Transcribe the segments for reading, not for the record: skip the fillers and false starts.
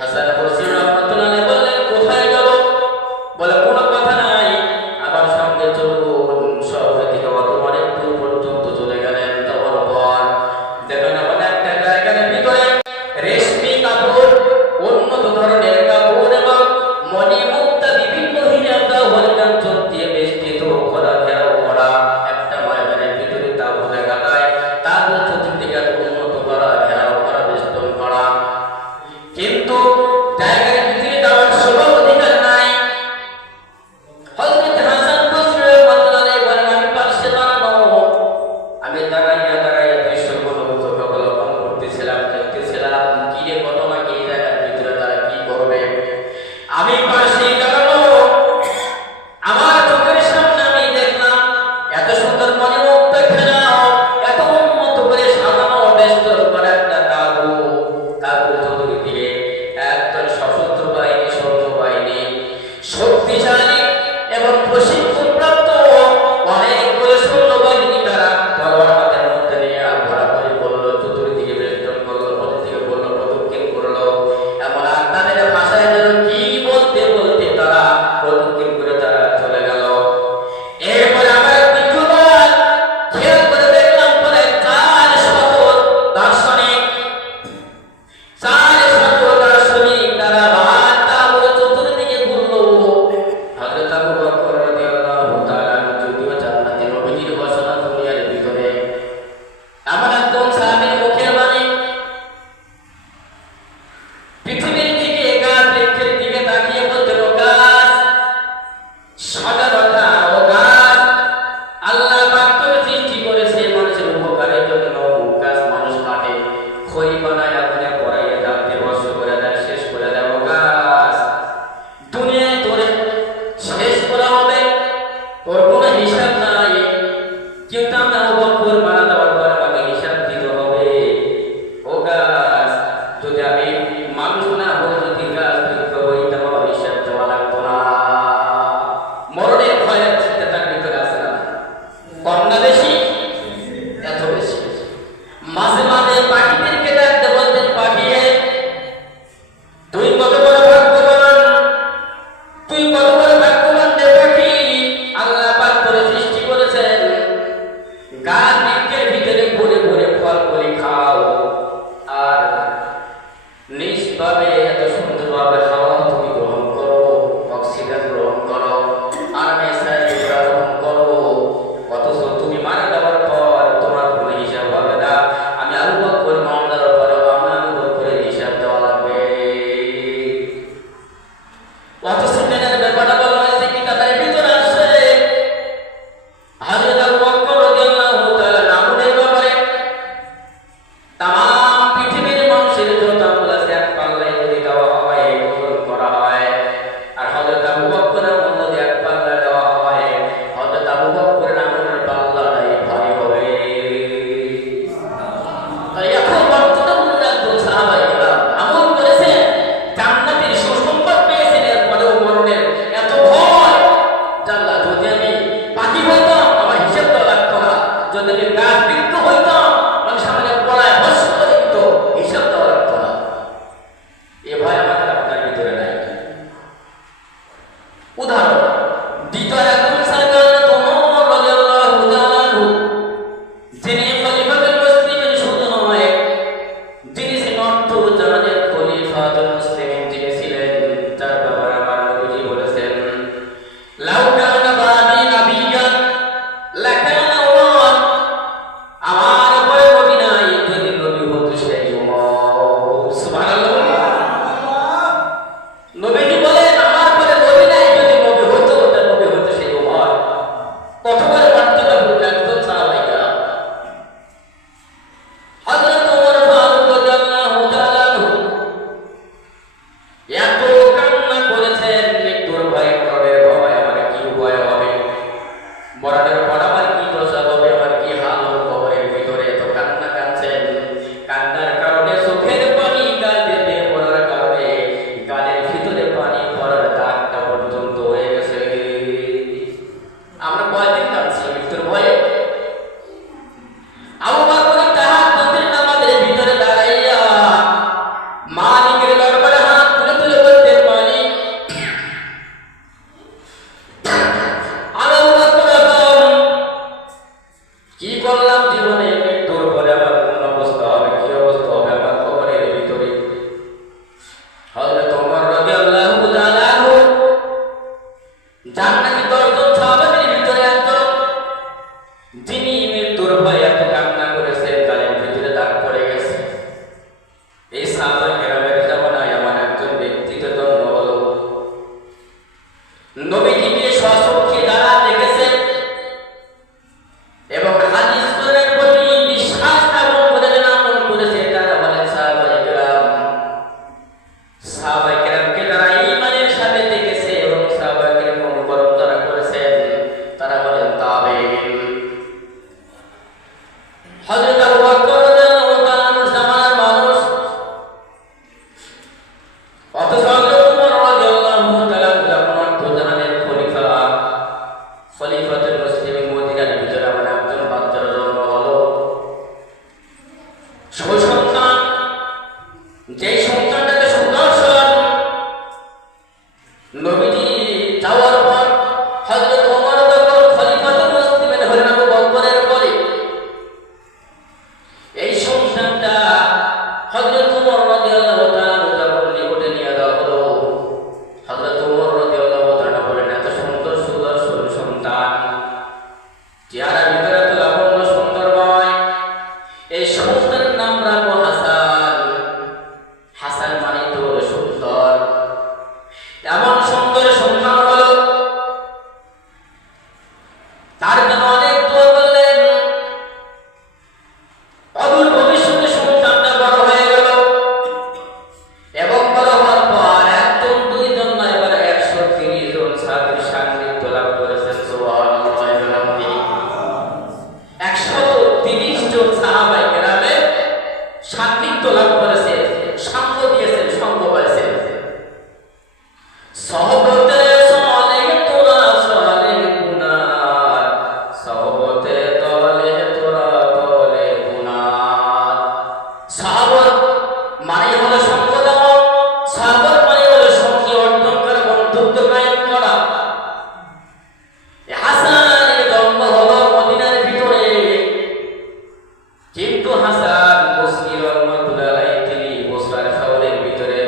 হাসান বসরি রাহমাতুল্লাহ আলাইহি বললেন, কোথায় যাব? বলে কোনো কথা নাই, আমার সঙ্গে চলুন। শহর থেকে অনেক দূর পর্যন্ত চলে গেলেন। যাওয়ার পর দেখেন এমন একটা জায়গার ভিতরে রেশমি কাপড়, উন্নত ধরনের কাপড় এবং মণিমুক্তা বিভিন্ন হিজাব দেওয়া হরিকাঞ্চল দিয়ে বেষ্টিত করা, ঘেরাও করা একটা ময়দানের ভিতরে তাঁবু লাগায়, তার চতুর্দিকে উন্নত করা, ঘেরাও করা, বেষ্টন করা। কিন্তু জায়গার ভিতরে যাওয়ার সুযোগ অধিকার নাই। হযরত হাসান বসরি রাহমাতুল্লাহ আলাইহি বলেন, আমি পাশে দাঁড়ানো, আমি দাঁড়াইয়া দাঁড়াইয়া দৃশ্যগুলো চোখে অবলোকন করতেছিলাম, দেখতেছিলাম কি রে ঘটনা, কি জায়গার ভিতরে তারা কি করবে। আমি পাশে দাঁড়ানো, আমার চোখের সামনে আমি দেখলাম এত সুন্দর মণিমুক্তা ঘেরাও, এত উন্নত করে সাজানো, বেষ্টন করা একটা তাঁবু। তাঁবুর চতুর্দিকে একদল সশস্ত্র বাহিনী, সৈন্যবাহিনী, শক্তিশালী এবং প্রশিক্ষণপ্রাপ্ত অনেকগুলো সৈন্যবাহিনী, তারা তলোয়ার হাতের মধ্যে নিয়ে ঘোরাঘুরি করলো, চতুর্দিকে বেষ্টন করলো, প্রতিদিকে বললো, প্রদক্ষিণ করলো। এমন আর তাদের ভাষায় যেন কি বলতে বলতে তারা প্রদক্ষিণ করে তারা চলে গেল। এরপরে আমার দ্বিতীয়বার খেয়াল করে দেখলাম, পরে 400 দার্শনিক, 400 দার্শনিক তারা তাঁবুর চতুর্দিকে ঘুরলো। হযরত আবু বকর রাদিয়াল্লাহু তাআলা যদিও জান্নাতে নবীজির ঘোষণা দুনিয়ার ভিতরে, এমন একজন সাহাবীর মুখের বাণী, পৃথিবীর দিকে গাছ বৃক্ষের দিকে তাকিয়ে বলতে, ও গাছ, সজাগতা, ও গাছ, আল্লাহ পাক তোকে সৃষ্টি করেছে মানুষের উপকারের জন্য। গাছ মানুষ কাটে, খড়ি বানায়, আগুনে পড়াইয়া জ্বালতে ভস্ম করে দেয়, শেষ করে দেয়। ও গাছ, দুনিয়ায় তোরে শেষ করা হবে, ওর কোনো হিসাব নাই, কিন্তু আমি আবু বকর মারা যাওয়ার পর আমাকে হিসাব দিতে হবে। ও গাছ, যদি আমি মানুষ না হয়ে যদি গাছ বৃক্ষ হইতাম, আমার হিসাব দেওয়া লাগতো না। মরণের ভয়ের চিন্তা তার ভিতরে আছে না? কম না বেশি? এত বেশি। মাঝে মাঝে পাখিদেরকে ডাকতে বলতেন, পাখি তুই কত বড় ভাগ্যবান, তুই কত বড় ভাগ্যবান রে পাখি, আল্লাহ পাক তোরে সৃষ্টি করেছেন, গাছ বৃক্ষের ভিতরে ঘুরে ঘুরে ফল ফলি খাও, আর নিষ্পাবে এত সুন্দরভাবে হাওয়া তুমি গ্রহণ করো, অক্সিজেন গ্রহণ করো, আর নেশায় গ্রহণ করো, অথচ তুমি মারা যাওয়ার পর তোমার কোনো হিসাব হবে না। আমি আবু বকর মারা যাওয়ার পরে আমার আবু বকরের হিসাব দেওয়া লাগবে। অথচ কেনার ব্যাপারটা বলা হয়েছে কিতাবের ভিতরে আসছে, হযরত আবু বকর রাদিয়াল্লাহু তাআলা আনহুর ব্যাপারে তাম পৃথিবীর মানুষের যত আমল আছে এক পাল্লায় যদি দেওয়া হয়, ওজন করা হয়, আর হযরত আবু বকরের আমল যদি এক পাল্লায় দেওয়া হয়, হযরত আবু বকরের আমলের পাল্লাটাই ভারী হবে। তাই এখন বর্তমানে একজন সাহাবায়ে কেরাম আমল করেছেন, জান্নাতের সুসংবাদ পেয়েছেন, এরপরেও মরণের এত ভয়, জাল্লা যদি আমি পাখি হইতাম আমার হিসাব দেওয়া লাগতো না, যদি আমি গাছ বৃক্ষ হইতাম মানুষ আমাকে পড়ায় ভস্ম করে দিত, হিসাব দেওয়া লাগতো না। এ ভয় আমাদের আপনার ভিতরে নাই। উদাহরণ, দ্বিতীয় একজন সরকার ওমর রাদিয়াল্লাহু তাআলা আনহু, যিনি খলিফাতুল মুসলিমিন শুধু নয়, যিনি ছিলেন অর্থ জাহানের খলিফাতুল মুসলিমিন যিনি ছিলেন, তার ব্যাপারে আমার নবীজি বলেছেন, লাউ কানা বাদি নাবিয়ান লাকানা ওমর, আমার পরে নবী নাই, যদি নবী হতো সেই ওমর। সুবহানাল্লাহ। নবীজি বলেন, আমার পরে নবী নাই, যদি নবী হতো ওটা নবী হতো সেই ওমর। কত বড় মর্যাদা হলো একজন সাহাবায়ে কেরাম। হযরত ওমর ফারুক রাদিয়াল্লাহু তাআলা আনহু এত কান্না করেছেন, মৃত্যুর ভয়, মরণের ভয়, আমার কি ভয় হবে, মরণের পর আমার কি দশা হবে, আমার কি হাল হবে কবরের ভিতরে, এত কান্না কাঁদছেন। কান্নার কারণে চোখের পানি গাল বেয়ে পড়ার কারণে গালের ভিতরে পানি পড়ার দাগটা পর্যন্ত হয়ে গেছে। আমরা কয়দিন কাঁদছি মৃত্যুর ভয়ে? আবু বকর তাহাজ্জুদের নামাজের ভিতরে দাঁড়াইয়া মালিকের দরবারে হাত সাহাবায়ে কেরামকে যারা ঈমানের সাথে দেখেছে এবং সাহাবায়ে কেরাম অনুকরণ যারা করেছেন তারা বলেন তাবেঈন। হযরত আবু বকর রাদিয়াল্লাহু তাআলা জামানার মানুষ, অথচ হযরত ওমর রাদিয়াল্লাহু তাআলা যখন অর্ধজাহানের খলিফাতুল মুসলিমিন মদিনার ভিতরে আমার একজন বাচ্চার জন্ম হলো। সুসন্তান, যে সন্তানটাকে সুদর্শন, নবীজি যাওয়ার পর হযরত ওমর যখন খলিফাতুল মুসলিমিন হলেন আবু বকরের পরে, এই সন্তানটা হযরত ওমর রাদিয়াল্লাহু তাআলা যখন নিকটে নিয়ে যাওয়া হলো, হযরত ওমর রাদিয়াল্লাহু তাআলা বলেন, এত সুন্দর সুদর্শন সন্তান, চেহারার ভিতরে এত লাবণ্য সুন্দরময়, এই সন্তানের নাম রাখো হাসান। হাসান মানে তো সুন্দর। এমন সুন্দর সন্তান হলো, তার জন্য অনেক দোয়া করলেন। অদূর ভবিষ্যতে সন্তানটা বড় হয়ে গেল এবং বড় হওয়ার পর একজন দুইজন নয়, এবার 130 জন সাহাবীর সান্নিধ্য লাভ করেছেন। সুবহানাল্লাহ। 130 জন সাহাবায়ে কেরামের সান্নিধ্য লাভ করেছে, সঙ্গ দিয়েছেন, সঙ্গ পাইছেন। সহবতে সালেহ তোরা সালেহ গুনার, সহবতে তলে তোরা তলে গুনার। সাহাবত মানে হলো সঙ্গ দেওয়া, সাহাবত মানে হলো সঙ্গী অর্জন করা, বন্ধুত্ব কায়েম করা। হাসানের জন্ম হলো মদিনার ভিতরে, কিন্তু হাসান বসরি রহমাতুল্লাহ আলাইহি তিনি বসরার শহরের ভিতরে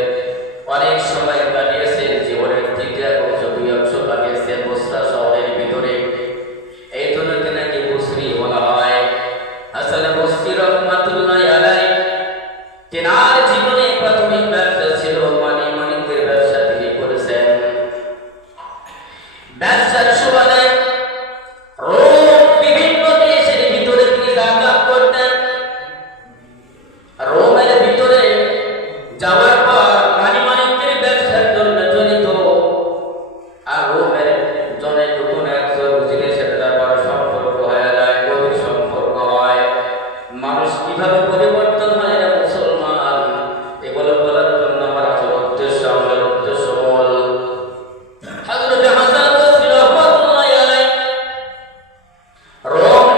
অনেক সময় কাটিয়েছেন, জীবনের তৃতীয়াংশ 2 কাটিয়েছেন বসরা শহরের ভিতরে। এই জন্য তেনাকে বসরি বলা হয়। হাসান বসরি রহমাতুল্লাহ আলাইহি তেনার জীবনে প্রাথমিক ব্যবসা ছিল মানিকের ব্যবসা তিনি করেছেন। ব্যবসার সুবাদে রোম বিভিন্ন দেশের ভিতরে তিনি যাতায়াত করতেন। রোমের ভিতরে যাওয়ার পর মানিকের ব্যবসার জন্য জড়িত, আর রোমের জনে নতুন একজন উজিরের সাথে তার বড় সম্পর্ক হয়ে যায়, গভীর সম্পর্ক হয়। মানুষ কিভাবে পরিবর্তন হয় না মুসলমান, এগুলো বলার জন্য আমার আসল উদ্দেশ্য, আমাদের উদ্দেশ্য মূল। হযরত হাসান বসরি রাহমাতুল্লাহ আলাইহি রোম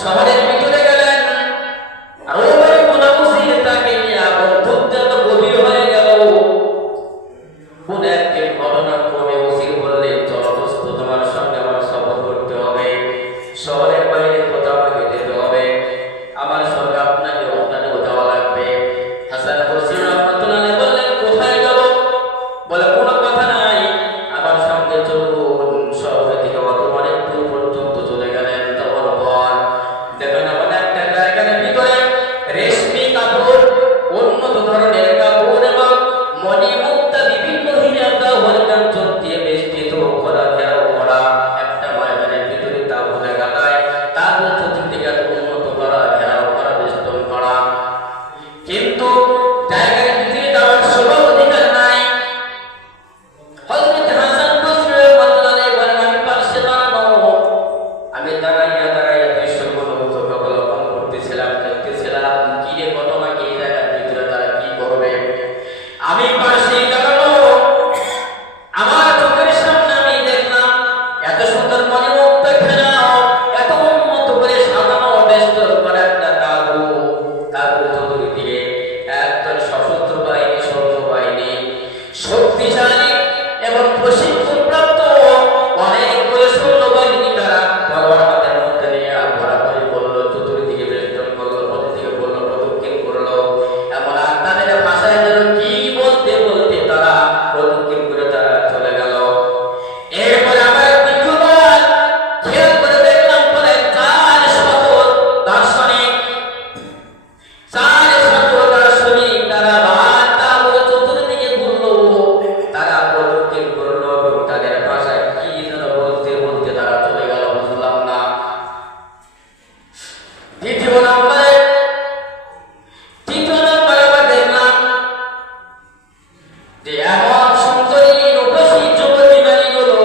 শহরের ভিতরে গেলেন। রোমের কোন মুসলিম তাকে নিয়ে বন্ধুত্ব এত গভীর হয়ে গেল। কোন একদিন ঘটনা ক্রমে ওসির বললেন, চলো দোস্ত, তোমার সঙ্গে আমার সফর করতে হবে, শহরের বাইরে কোথাও আমাকে যেতে হবে, আমার সঙ্গে আপনাকেও যাওয়া লাগবে। হাসান বসরি রাহমাতুল্লাহ আলাইহি বললেন, কোথায় যাব? বলে, কোনো কথা নাই, আমার সঙ্গে চলুন। শহর থেকে অনেক দূর পর্যন্ত চলে গেলেন। যাওয়ার পর দেখেন এমন একটা জায়গার ভিতরে রেশমি কাপড়, উন্নত ধরনের কাপড় এবং মণিমুক্তা বিভিন্ন হীরা জওহর কাঞ্চন দিয়ে বেষ্টিত করা, ঘেরাও করা একটা ময়দানের ভিতরে তাঁবু লাগায়, তাঁবুর চতুর্দিকে উন্নত করা, ঘেরাও করা, বেষ্টন করা। কিন্তু জায়গার ভিতরে যাওয়ার সুযোগ অধিকার নাই। হযরত হাসান বসরি রাহমাতুল্লাহ আলাইহি বলেন, আমি পাশে দাঁড়ানো, আমি দাঁড়াইয়া দাঁড়াইয়া দৃশ্যগুলো অবলোকন করতেছিলাম, দেখতেছিলাম কি রে ঘটনা, কি জায়গার ভিতরে তারা কি করবে। আমি পাশে দাঁড়ানো, আমার চোখের সামনে আমি দেখলাম এত সুন্দর মণিমুক্তা ঘেরাও, এত উন্নত করে সাজানো, বেষ্টন করা একটা তাঁবু। তাঁবুর চতুর্দিকে একজন সশস্ত্র বাহিনী, সৈন্যবাহিনী, শক্তিশালী এবং প্রশিক্ষণপ্রাপ্ত অনেকগুলো সৈন্যবাহিনী তারা তলোয়ার হাতের মধ্যে নিয়ে ঘোরাঘুরি করলো, চতুর্দিকে বেষ্টন করলো, প্রতিদিকে বললো, প্রদক্ষিণ করলো। এমন আর তাদের ভাষায় যেন কি বলতে বলতে তারা প্রদক্ষিণ করে তারা চলে গেল। এরপরে আমার দ্বিতীয়বার খেয়াল করে দেখলাম, পরে 400 দার্শনিক তারা তাঁবুর চতুর্দিকে ঘুরলো, তারা যে এমন সুন্দরী রূপসী যুবতী নারীগুলো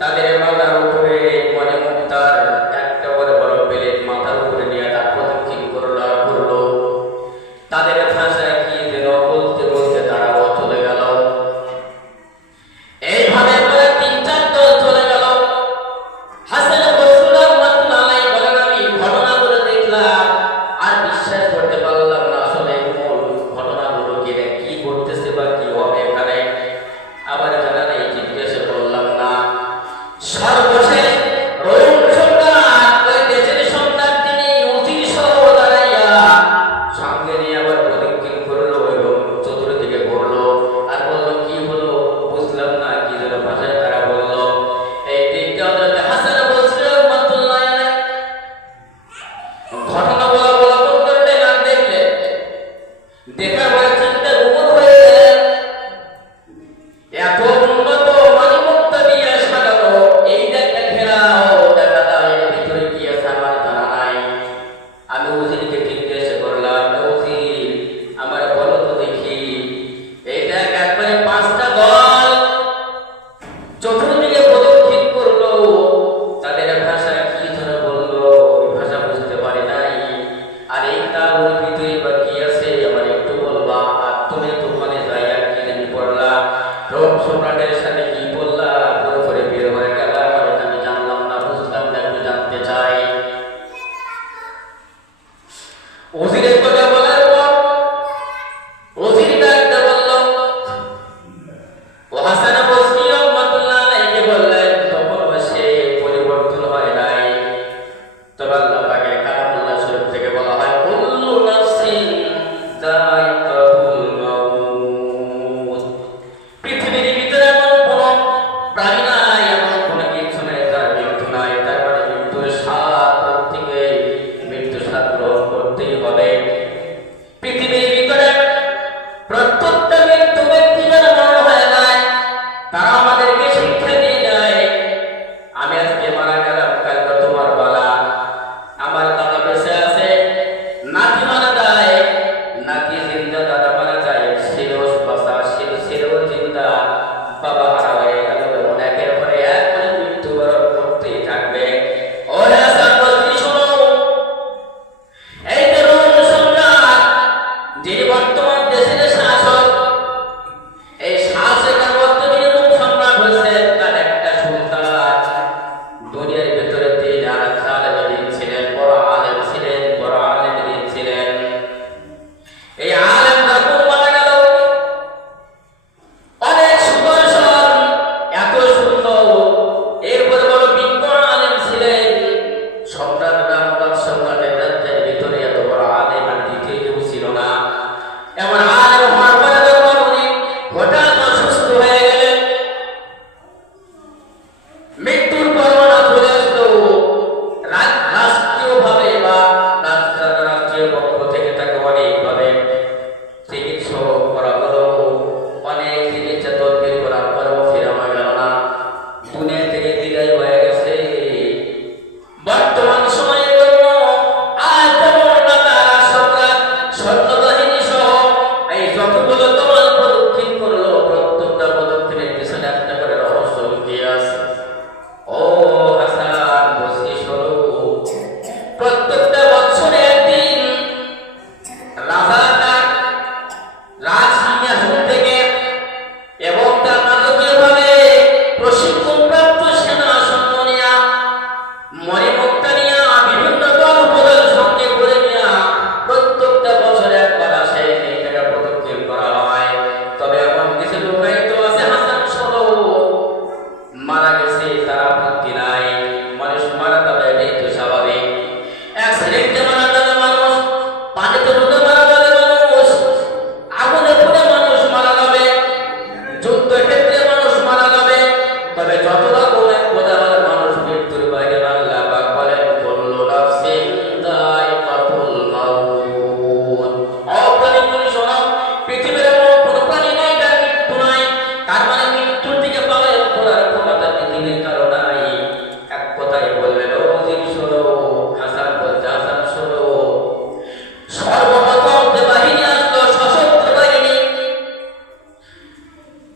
তাদের মাথার উপরে মনে মুক্তার একটা বড় বড় প্লেট মাথার উপরে নিয়ে তার প্রদক্ষিণ করলো আর করলো। তাদের ভাষায় কি যেন বলতে বলতে তারাও চলে গেল। এইভাবে প্রায় ৩-৪ দল চলে গেল। হাসান বসরি রাহমাতুল্লাহ আলাইহি বলেন, আমি ঘটনাগুলো দেখলাম আর বিশ্বাস করতে পারলাম না আসলে মূল ঘটনাগুলো কি করতেছে বা কি হবে এখানে। আবার জানা নেই, জিজ্ঞাসা করলাম না। সর্বশেষ রোম সম্রাট ওই দেশের সম্রাট তিনি উজির সহ দাঁড়াইয়া সঙ্গে নিয়ে আবার প্রদক্ষিণ করলো এবং চতুর্দিকে ঘুরলো আর বললো, কি হলো বুঝলাম না, কি যেন ভাষায় তারা বললো। এই দিকটা হযরত হাসান বসরি রাহমাতুল্লাহ আলাইহি ঘটনা বলা করলেন আর দেখলেন। দেখার পরে চিন্তা উন্মত হয়ে গেলেন। এত উন্নত মানবতা দিয়ে সাজানো এই একটা ঘেরাও দেখা যায়, এর ভিতরে কি আছে আমার জানা নাই। আমি উজিরকে জিজ্ঞাসা করলাম, উজির আমার বলো তো দেখি, এইটা একবারে 5টা দল চতুর্দিকে প্রদক্ষিণ করলো। তাদের ভাষা কি যেন বললো, ওই ভাষা বুঝতে পারি নাই। আর এই তার ভিতরে বা কি আছে আমার একটু বলবা। আর তুমি তো ওখানে যাইয়া কি জানি পড়লা, রোম সম্রাটের সাথে কি বললা, পরে পরে বের হয়ে গেল। আমি জানলাম না, বুঝলাম না, একটু জানতে চাই। ওজিরের কথা বলার পর ওজির ডাকতে বলল, ও হাসান বসরি রাহমাতুল্লাহ আলাইহি বললেন, তখন সে পরিবর্তন হয় নাই। তবে আল্লাহ পাকের কালামুল্লাহ শরীফ থেকে বলা হয়, কুল্লু নাফসিন যায়কাতুল মাউত। পৃথিবীর ভিতরে এমন কোনো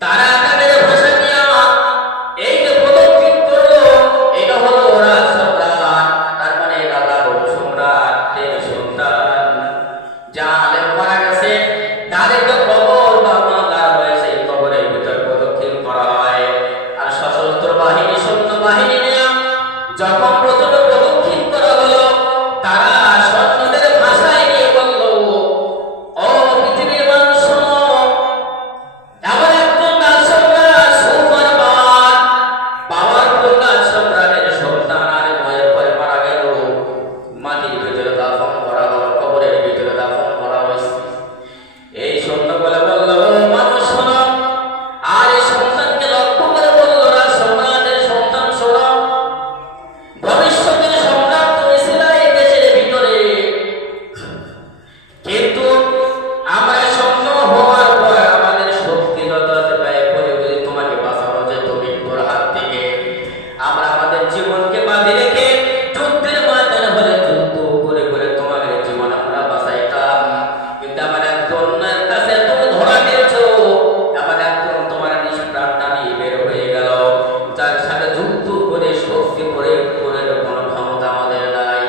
তারা তাদের ভাষা নিয়ে এই যে পদক্ষেপ করলো, এটা হলো রাজ সম্রাট, তার মানে রাজা ও সম্রাটের সন্তান। যা আলেম মারা গেছে তাদের তো কবর বা মাজার হয়েছে, কবরের ভিতর পদক্ষেপ করা হয়। আর সশস্ত্র বাহিনী, সৈন্য বাহিনী নিয়ে যখন প্রথমে পদক্ষেপ করা হলো, তারা সৈন্যদের ভাষায় নিয়ে বলল, ও পৃথিবীর মানুষ শোনো, এমন একজন রাজসম্রাট সুমারবাদ, পাওয়ারফুল রাজসম্রাটের সন্তান আর ভয়ে ভয়ে মারা গেল। মাটির ভিতরে দাফন করা হলো, কবরের ভিতরে দাফন করা হয়েছে। এই সৈন্য বলে বলল, ও মানুষ শোনো, আর এই সন্তানকে লক্ষ্য করে বলল, রাজসম্রাটের সন্তান শোনো, ভবিষ্যতের সম্রাট তুমি ছিলে এই দেশের ভিতরে, কিন্তু আমরা সৈন্য হওয়ার পর আমাদের শক্তি যত আছে ব্যয় করে যদি তোমাকে বাঁচানো যেত মৃত্যুর হাত থেকে, আমরা আমাদের জীবনকে বাঁধে রেখে যুদ্ধের ময়দানে হলে যুদ্ধ করে করে তোমাদের জীবন আমরা বাঁচাইতাম। কিন্তু আমার একজনের কাছে তুমি ধরা দিয়েছো, আমার একজন তোমার নিষ্প্রাণটা নিয়ে বের হয়ে গেল, যার সাথে যুদ্ধ করে শক্তি প্রয়োগ করে কোনো ক্ষমতা আমাদের নাই।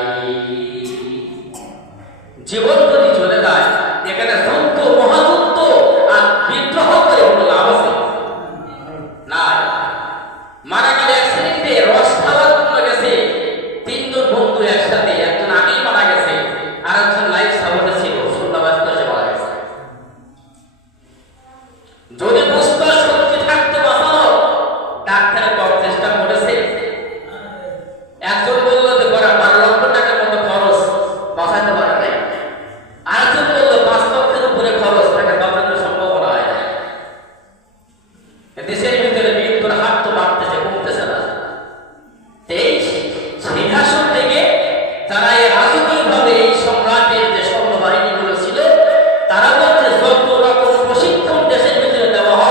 জীবন যদি চলে যায়, এখানে যুদ্ধ, মহাযুদ্ধ আর বিদ্রোহ করে কোনো লাভ আছে না। মারা গেলে অ্যাক্সিডেন্টে রস খাওয়ার জন্য গেছে তিনজন বন্ধু একসাথে, একজন আগেই মারা গেছে আর একজন লাইফ সাপোর্টে ছিল, শূন্যবাস্ত এসে মারা গেছে। যদি বুঝতো শক্তি থাকতো বাঁচানো, ডাক্তারে কম চেষ্টা করেছে। একজন বলল যে 12 লক্ষ টাকার মতো খরচ, বাঁচাতে পারে নাই। আরেকজন বলল 5 লক্ষের উপরে খরচ, টাকা বাঁচানোর সম্ভাবনা হয় না। দেশের ভিতরে মৃত্যুর হার তো বাড়তেছে, কমতেছে না। এই সিংহাসন থেকে তারা এই রাজকীয়ভাবে এই সম্রাটের যে সৈন্য বাহিনীগুলো ছিল, তারা বলছে যত রকম প্রশিক্ষণ দেশের ভিতরে দেওয়া হয়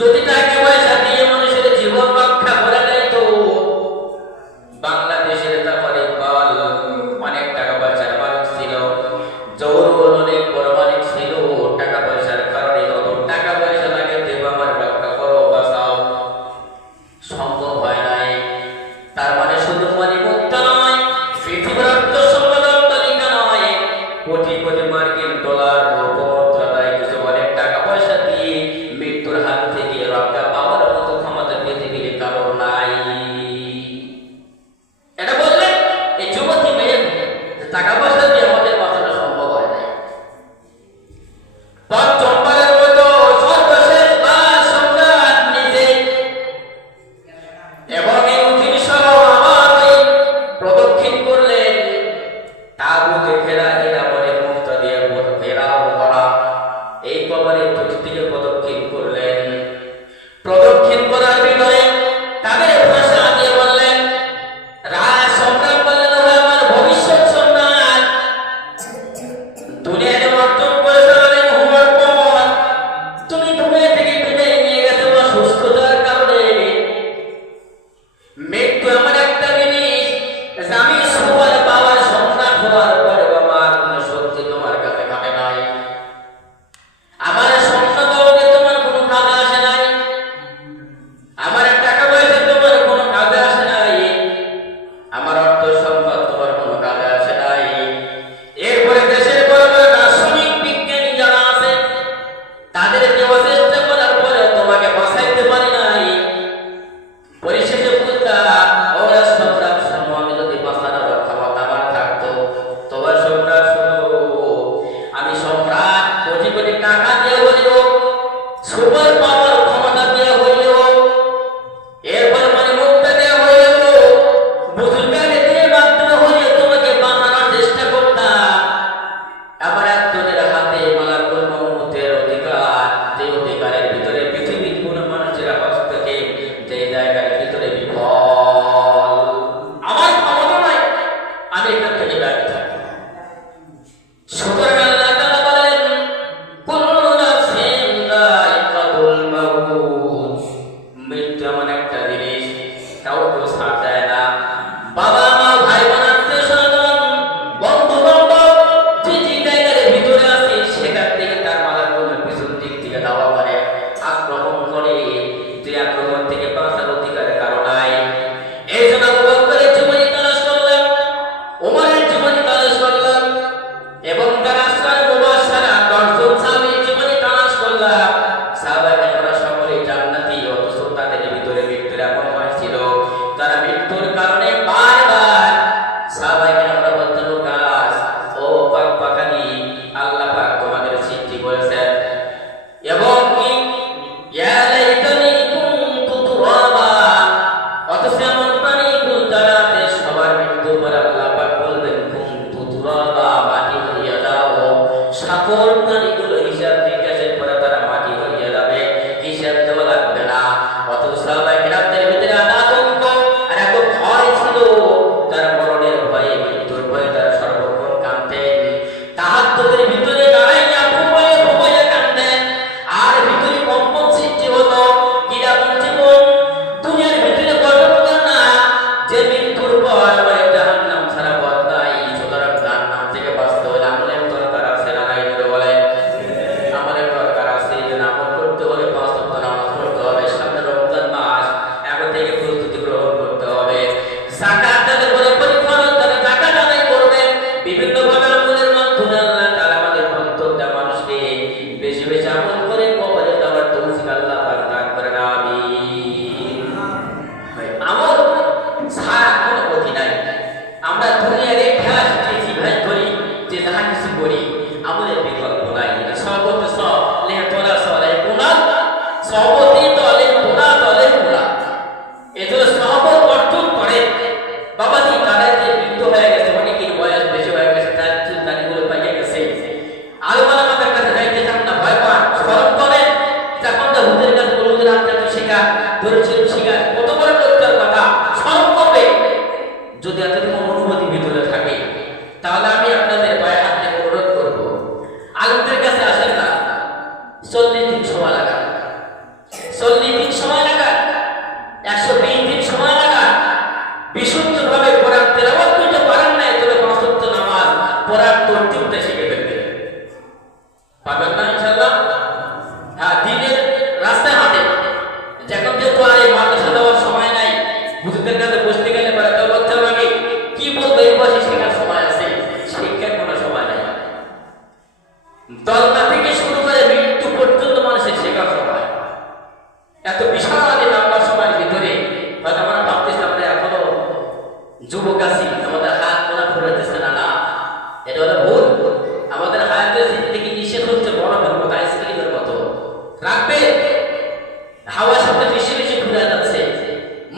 যদি টাকা পয়সা দিয়ে মানুষের জীবন রক্ষা করে দেয় তো বাংলাদেশের জাফর ইকবাল অনেক টাকা পয়সার মালিক ছিল, জহুরুল অনেক বড় মালিক ছিল। টাকা পয়সার কারণে যত টাকা পয়সা লাগে দেব আমার রক্ষা করো বাঁচাও, সম্ভব হয় নাই। তার মানে শুধু মুক্ত নয়, পৃথিবীর অর্থ সম্পদের তালিকা নয়, কোটি কোটি মার্কিন ডলার মুদ্রা দেয় কিছু অনেক টাকা পয়সা দিয়ে মৃত্যুর হাত থেকে রক্ষা পাওয়ার মতো ক্ষমতা পৃথিবীর কারণ নাই। এটা বললেন এই যুবতী মেয়ে টাকা পয়সা দিয়ে আমাদের বাঁচানো সম্ভব হয় নাই। চম্পারের মতো সর্বশেষ সম্রাট নিজে এবং এই অধীন সহ আবার প্রদক্ষিণ করলেন তাবুতে ফেরা হীরা বলে মুক্তা দিয়ে ফেরাও করা এই কবরের চতুর্দিকে প্রদক্ষিণ করলেন। প্রদক্ষিণ করার ভিতরে তাদের ভাষা দিয়ে বললেন, রাজ সম্রাট বললেন, আমার ভবিষ্যৎ সম্রাট দুনিয়াতে অর্জন করেছিলেন হওয়ার পর তুমি দুনিয়া থেকে বিদায় নিয়ে গেছো অসুস্থতার কারণে। মৃত্যু এমন একটা জিনিস, আমি সবার পাওয়ার সম্রাট হওয়ার পরে আমার কোনো শক্তি তোমার কাছে খাটে নাই, আমার স্বপ্ন দৌড়ে তোমার কোনো কাজে আসে নাই, আমার টাকা পয়সা তোমার কোনো কাজে আসে নাই, আমার অর্থ সম্পদ তোমার কোনো কাজে আসে নাই। এরপরে দেশের বড় বড় দার্শনিক বিজ্ঞানী যারা আছে তাদের দেওয়া চেষ্টা করার পরে তোমাকে বাঁচাইতে পারি নাই। পরিশেষে বুঝলাম ওরা সম্রাট শুনো, আমি যদি বাঁচানোর ক্ষমতা আমার থাকতো তোমার সম্রাট শুনো, আমি সম্রাট কোটি কোটি টাকা দিয়ে হইলেও সুপার পাওয়ার ক্ষমতা দিয়ে হইলেও এরপর মানে মুক্তা দিয়ে হইলেও বুজুর্গাকে দিয়ে মাধ্যমে হইলেও তোমাকে বাঁচানোর চেষ্টা করতাম। আমার একজনের হাতে মালাকুল মউতের অধিকার, যে অধিকারের ভিতরে পৃথিবীর কোনো মানুষের হস্তক্ষেপ, যে জায়গার ভিতরে বিফল, আমার ক্ষমতা নাই, আমি এখান থেকে ব্যর্থ। সুতরাং আল্লাহ তাআলা বলেন, কুল্লু নাফসিন যায়িকাতুল মাউত, মৃত্যু এমন একটা জিনিস কাউকে ছাড় দেয় না। বাবা মা ভাই বোন আত্মীয় স্বজন বন্ধু বান্ধব যে যে জায়গার ভিতরে আছে সেখান থেকে তার মালাকুল পিছন দিক থেকে দাওয়া করে, আক্রমণ করে, যে আক্রমণ থেকে বাঁচার অধিকারের কারণ নাই। এই জন্য আবু বকরের জীবনী তালাশ করলাম, ওমরের জীবনী তালাশ করলাম এবং তার আশরার মুবাশশারা 10 জন সাহাবীর জীবনী তালাশ করলাম। সাহাবায়ে সকলেই জান্নাতি, অথচ তাদের ভিতরে মৃত্যুর এমন ভয় ছিল তারা মৃত্যুর কারণে বারবার সাহাবায়ে বলতেন, গাছ ও পাক পাকানি আল্লাহ পাক তোমাদের সৃষ্টি করেছেন এবং কি ইয়া লাইতানি কুনতু তুরাবা, অথচ এমন প্রাণী কুল জানাতে সবার মৃত্যুর পর আল্লাহ পাক বলবেন কুনতু তুরাবা, মাটি হইয়া যাও। সকল প্রাণীগুলো হিসাব নিকাশের পরে তারা মাটি হইয়া যাবে, হিসাব দেওয়া লাগবে না। অথচ সাহাবায়ে কেরামদের ভিতরে আতঙ্ক আর এত ভয় ছিল, তারা মরণের ভয়ে, মৃত্যুর ভয়ে তারা সর্বক্ষণ কাঁদতেন। তাহাজ্জুদের ভিতরে দাঁড়াইয়া ভুবয়ে কাঁদতেন, আর ভিতরে কম্পন সৃষ্টি হতো। কিরকম জীবন দুনিয়ার ভিতরে গঠন করে না যে মৃত্যুর পর আমার জাহান্নাম ছাড়া পথ নাই। সুতরাং জাহান্নাম থেকে বাঁচতে হলে আমলের দরকার আছে না নাই? বলে আমলের দরকার আছে। এই জন্য আমল করতে হলে 5 ওয়াক্ত নামাজ পড়তে হবে, সামনে রমজান মাস, এখন থেকে প্রস্তুতি গ্রহণ করতে হবে। যাকাত তাদের উপরে পরিফলন, তারা যাকাত আদায় করবেন। বিভিন্নভাবে আমলের মাধ্যমে আল্লাহ তাআলা আমাদের প্রত্যেকটা মানুষকে বেশি বেশি আমল করে কবরে যাওয়ার তৌফিক আল্লাহ পাক দান করেন, আমিন। আমল ছাড়া কোনো গতি নাই। আমরা দুনিয়ার এই খেলা শিখেছি ভাই, করি যে যাহা কিছু করি, আমলের বিকল্প নাই। সবত সব লে তোলা সলে গুনাহ, সবতি দলে গুনাহ দলে গুনাহ। এজন্য সহবত অর্জন করে বাবাজি, তারা যে বৃদ্ধ হয়ে গেছে, অনেকের বয়স বেশি হয়ে গেছে, তার চুল দাড়িগুলো পাইয়ে গেছে, আলমার আমাদের কাছে যাইতে চান না, ভয় পান, শরম করেন। যখন তো হুজুরের কাছে বলবো যে আপনি একটু শিখা ধরেছিলেন, শিখা কত বড় লজ্জার কথা, শরম করবে। যদি এতটুকু অনুভূতি ভিতরে থাকে তাহলে আমি আপনাদের পায়ে হাত রেখে অনুরোধ করবো, আলমদের কাছে আসেন না, 40 দিন সময় লাগান। 40 দিন সময় লাগান, 120 দিন সময় লাগান, বিশুদ্ধভাবে কোরআন তেলাওয়াত করতে পারেন না, তবে 5 ওয়াক্ত নামাজ পড়ার তরতিবটা শিখে ফেলবেন। পারবেন না ইনশাআল্লাহ? হ্যাঁ, দিনের রাস্তায় হাঁটে, যখন যেহেতু আর এই মাদ্রাসা দেওয়ার সময় নাই, হুজুরদের কাছে বসতে গেলে পরে তো বলতে হবে কি বলবো, এই বয়সে শেখার সময় আছে, শিক্ষার কোনো সময় নাই। তলবা থেকে শুরু করে মৃত্যু পর্যন্ত মানুষের শেখার সময়, এত বিশাল লম্বা সময়ের ভিতরে হয়তো আমরা ভাবতেছি আমরা এখনো যুবক আছি, আমাদের হাত গোলা ফুরাতেছে না। না, এটা হলো ভুল। আমাদের হায়াতের জিন্দেগি নিষেধ হচ্ছে বড় মতো আইসক্রিমের মতো রাখবে, হাওয়ার সাথে বেশি বেশি ঘুরে যাচ্ছে।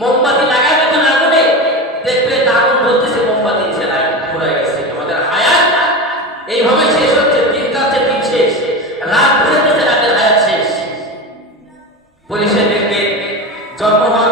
মোমবাতি লাগাবে তো আগুনে, দেখবে আগুন বলতেছে মোমবাতি নিচে ঘুরে গেছে। আমাদের হায়াত এইভাবে শেষ হচ্ছে, দিন যাচ্ছে দিন শেষ, রাত ঘুরে গেছে রাতের হায়াত শেষ। পুলিশের দেখবে জন্ম হওয়ার